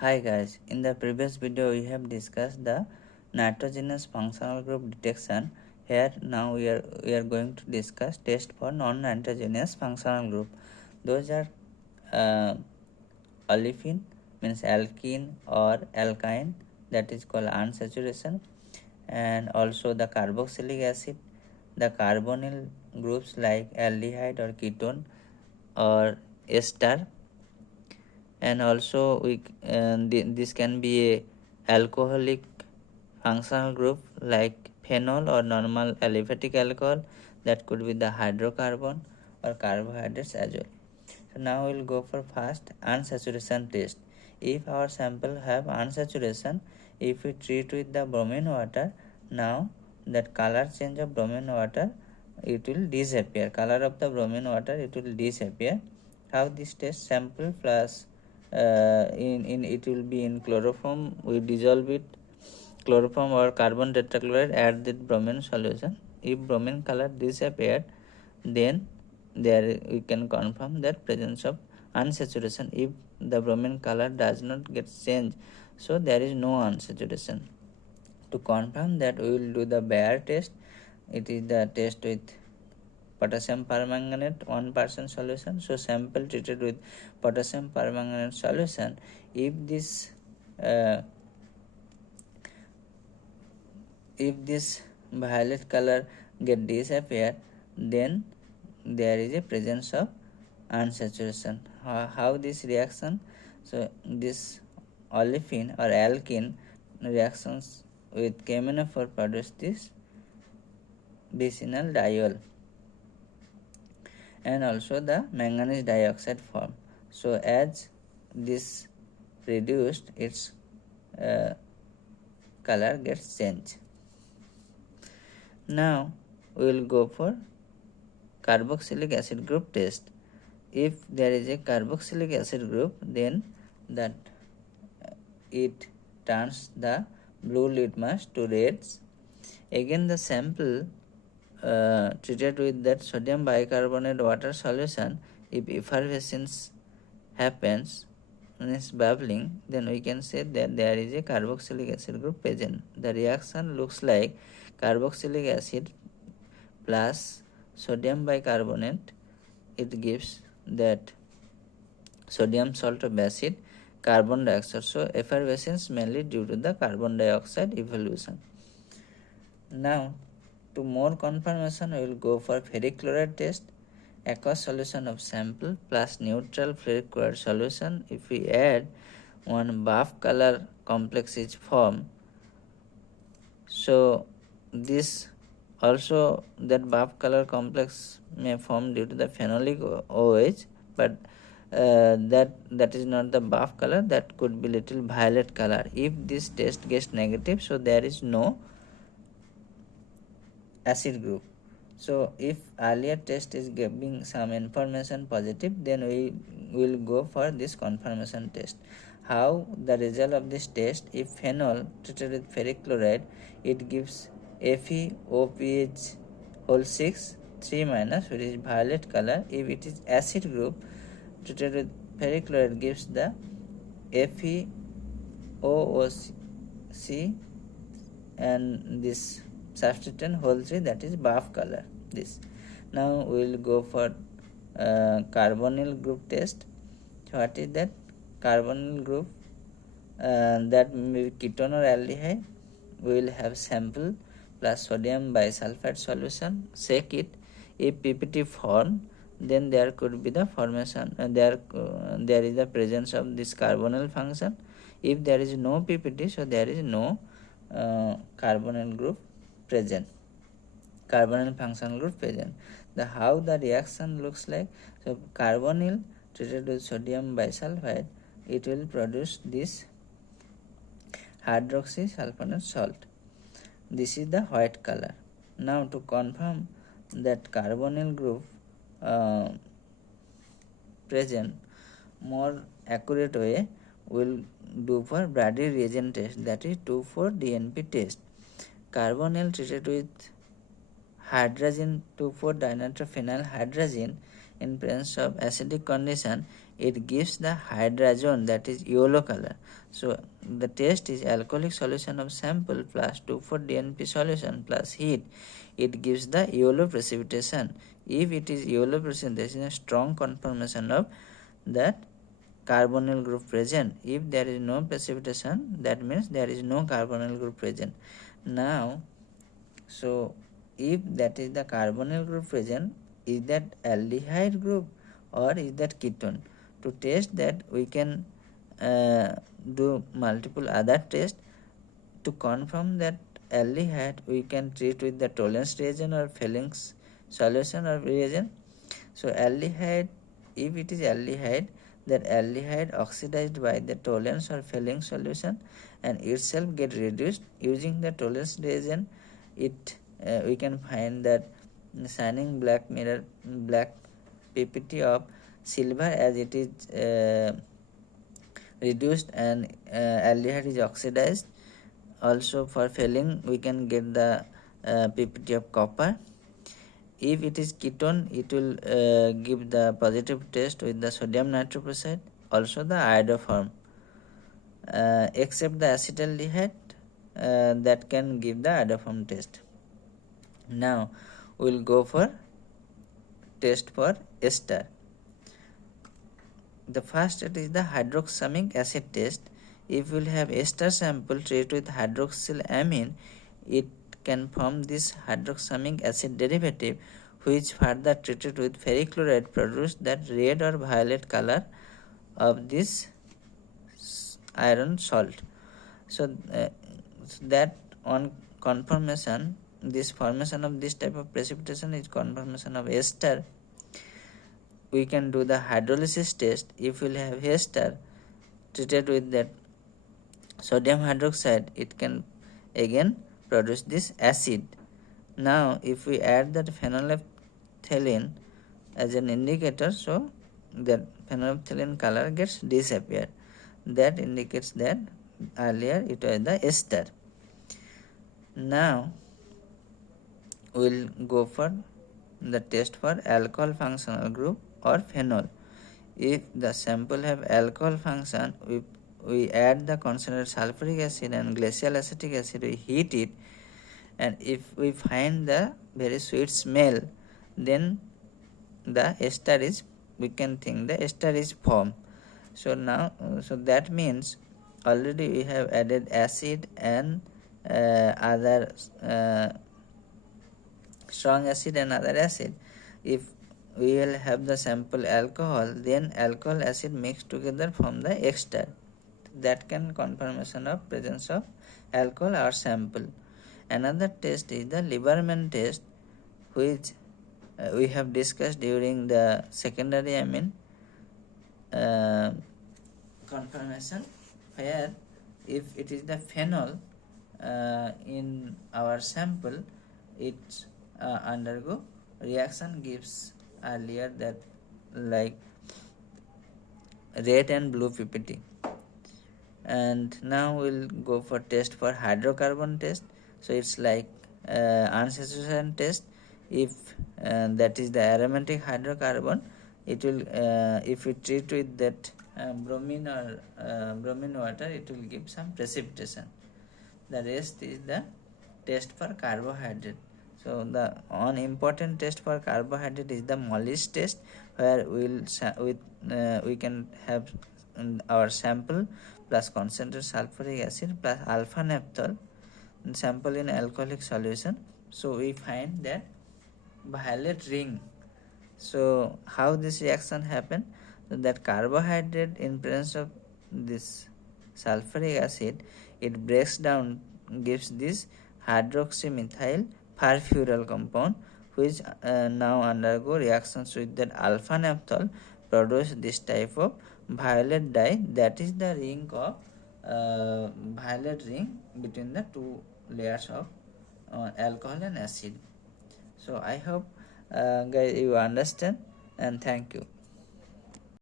Hi guys, in the previous video we have discussed the nitrogenous functional group detection. Here now we are going to discuss test for non-nitrogenous functional group. Those are uh, olefin means alkene or alkyne, that is called unsaturation, and also the carboxylic acid, the carbonyl groups like aldehyde or ketone or ester, and also this can be a alcoholic functional group like phenol or normal aliphatic alcohol, that could be the hydrocarbon or carbohydrates as well. So now we'll go for first unsaturation test. If our sample have unsaturation, if we treat with the bromine water, now that color change of bromine water, it will disappear. Color of the bromine water, it will disappear. How this test? Sample plus in it will be in chloroform. We dissolve it, chloroform or carbon tetrachloride, add the bromine solution. If bromine color disappeared, then there we can confirm that presence of unsaturation. If the bromine color does not get changed, so there is no unsaturation. To confirm that, we will do the Bayer test. It is the test with potassium permanganate 1% solution. So sample treated with potassium permanganate solution, uh, if this violet color get disappear, then there is a presence of unsaturation. How this reaction? So this olefin or alkene reactions with KMnO4 produce this vicinal diol and also the manganese dioxide form. So as this reduced, its color gets changed. Now we will go for carboxylic acid group test. If there is a carboxylic acid group, then that it turns the blue litmus to reds. Again the sample treated with that sodium bicarbonate water solution, if effervescence happens, means bubbling, then we can say that there is a carboxylic acid group present. The reaction looks like carboxylic acid plus sodium bicarbonate, it gives that sodium salt of acid, carbon dioxide. So effervescence mainly due to the carbon dioxide evolution. Now to more confirmation, we will go for ferric chloride test. Aqueous solution of sample plus neutral ferric chloride solution. If we add one buff color complex is formed, so this also that buff color complex may form due to the phenolic OH, but that is not the buff color, that could be little violet color. If this test gets negative, so there is no acid group. So if earlier test is giving some information positive, then we will go for this confirmation test. How the result of this test? If phenol treated with ferric chloride, it gives FeOPH whole 6 3 minus, which is violet color. If it is acid group treated with ferric chloride, gives the FeOOC and this substituent whole 3, that is buff color. This now we will go for carbonyl group test. So what is that? Carbonyl group, that may be ketone or aldehyde. We will have sample plus sodium bisulfite solution, shake it. If PPT form, then there could be the formation, there is the presence of this carbonyl function. If there is no PPT, so there is no carbonyl group present, carbonyl functional group present. The how the reaction looks like? So carbonyl treated with sodium bisulfite, it will produce this hydroxysulfonate salt. This is the white color. Now to confirm that carbonyl group present, more accurate way will do for Brady reagent test, that is 2,4-DNP test. Carbonyl treated with hydrazine 2,4-dinitrophenyl hydrazine in presence of acidic condition, it gives the hydrazone, that is yellow color. So the test is alcoholic solution of sample plus 2,4-DNP solution plus heat. It gives the yellow precipitation. If it is yellow precipitation, there is a strong confirmation of that carbonyl group present. If there is no precipitation, that means there is no carbonyl group present. Now, so if that is the carbonyl group present, is that aldehyde group or is that ketone? To test that, we can do multiple other tests. To confirm that aldehyde, we can treat with the Tollens reagent or Fehling solution or reagent. So aldehyde, if it is aldehyde, that aldehyde oxidized by the Tollens or Fehling solution and itself get reduced using the Tollens reagent. It we can find that shining black ppt of silver, as it is reduced and aldehyde is oxidized. Also for Fehling, we can get the ppt of copper. If it is ketone, it will give the positive test with the sodium nitroprusside, also the iodoform, except the acetaldehyde that can give the iodoform test. Now we will go for test for ester. The first it is the hydroxamic acid test. If we will have ester sample treated with hydroxylamine, it can form this hydroxamic acid derivative, which further treated with ferric chloride produce that red or violet color of this iron salt. So that on confirmation, this formation of this type of precipitation is confirmation of ester. We can do the hydrolysis test. If we will have ester treated with that sodium hydroxide, it can again produce this acid. Now if we add that phenolphthalein as an indicator, so that phenolphthalein color gets disappeared. That indicates that earlier it was the ester. Now we will go for the test for alcohol functional group or phenol. If the sample have alcohol function, we add the concentrated sulfuric acid and glacial acetic acid, we heat it, and if we find the very sweet smell, then the ester is, we can think the ester is formed. So now, so that means already we have added acid and other strong acid and other acid. If we will have the sample alcohol, then alcohol acid mixed together from the ester. That can confirmation of presence of alcohol or sample. Another test is the Lieberman test, which we have discussed during the secondary amine confirmation, where if it is the phenol in our sample, it undergo reaction gives earlier that like red and blue ppt. And now we'll go for test for hydrocarbon test. So it's like unsaturation test. If that is the aromatic hydrocarbon, it will if we treat with that bromine or bromine water, it will give some precipitation. The rest is the test for carbohydrate. So the one important test for carbohydrate is the Mollis test, where we can have our sample plus concentrated sulfuric acid plus alpha naphthol sample in alcoholic solution. So we find that violet ring. So how this reaction happen? So that carbohydrate in presence of this sulfuric acid, it breaks down, gives this hydroxymethyl furfural compound, which now undergo reactions with that alpha naphthol, produce this type of violet dye, that is the ring of violet ring between the two layers of alcohol and acid. So I hope guys you understand, and thank you.